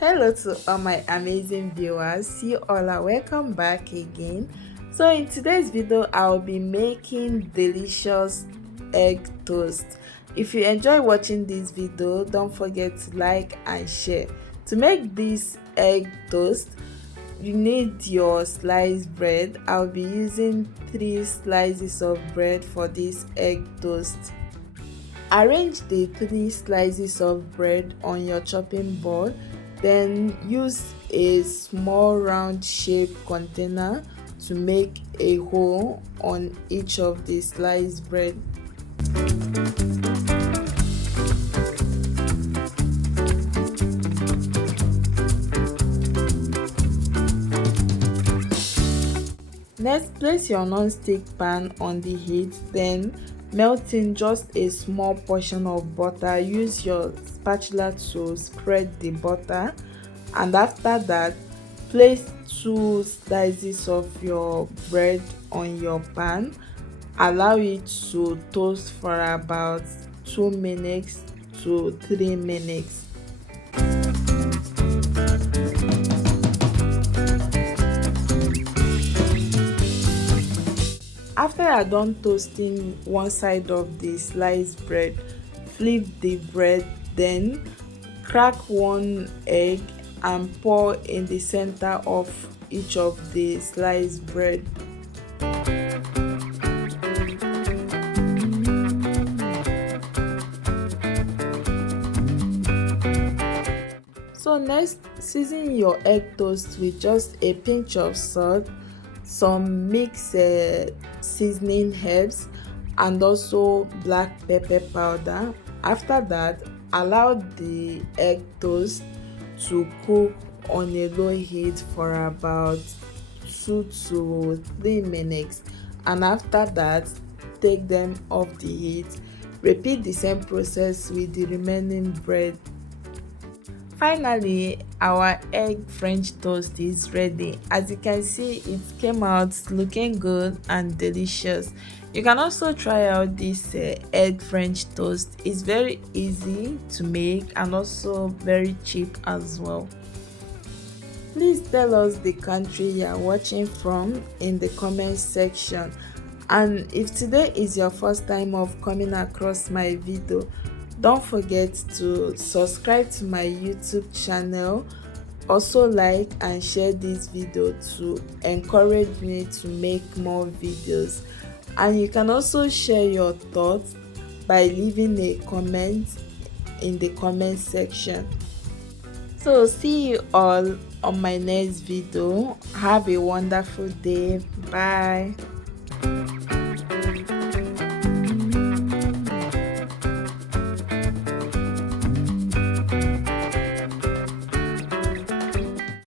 Hello to all my amazing viewers. You all are welcome back again. So in today's video, I'll be making delicious egg toast. If you enjoy watching this video, don't forget to like and share. To make this egg toast, you need your sliced bread. I'll be using 3 slices of bread for this egg toast. Arrange the 3 slices of bread on your chopping board, then use a small round shaped container to make a hole on each of the sliced bread. Next, place your non-stick pan on the heat, then melt in just a small portion of butter. Use your spatula to spread the butter, and after that, place 2 slices of your bread on your pan. Allow it to toast for about 2 minutes to 3 minutes. After you are done toasting one side of the sliced bread, flip the bread, then crack one egg and pour in the center of each of the sliced bread. So next, season your egg toast with just a pinch of salt, some mixed seasoning herbs, and also black pepper powder. After that, allow the egg toast to cook on a low heat for about 2 to 3 minutes, and after that, take them off the heat. Repeat the same process with the remaining bread. Finally, our egg french toast is ready. As you can see, it came out looking good and delicious. You can also try out this egg french toast. It's very easy to make and also very cheap as well. Please tell us the country you are watching from in the comment section. And if today is your first time of coming across my video, don't forget to subscribe to my YouTube channel. Also like and share this video to encourage me to make more videos. And you can also share your thoughts by leaving a comment in the comment section. So see you all on my next video. Have a wonderful day. Bye.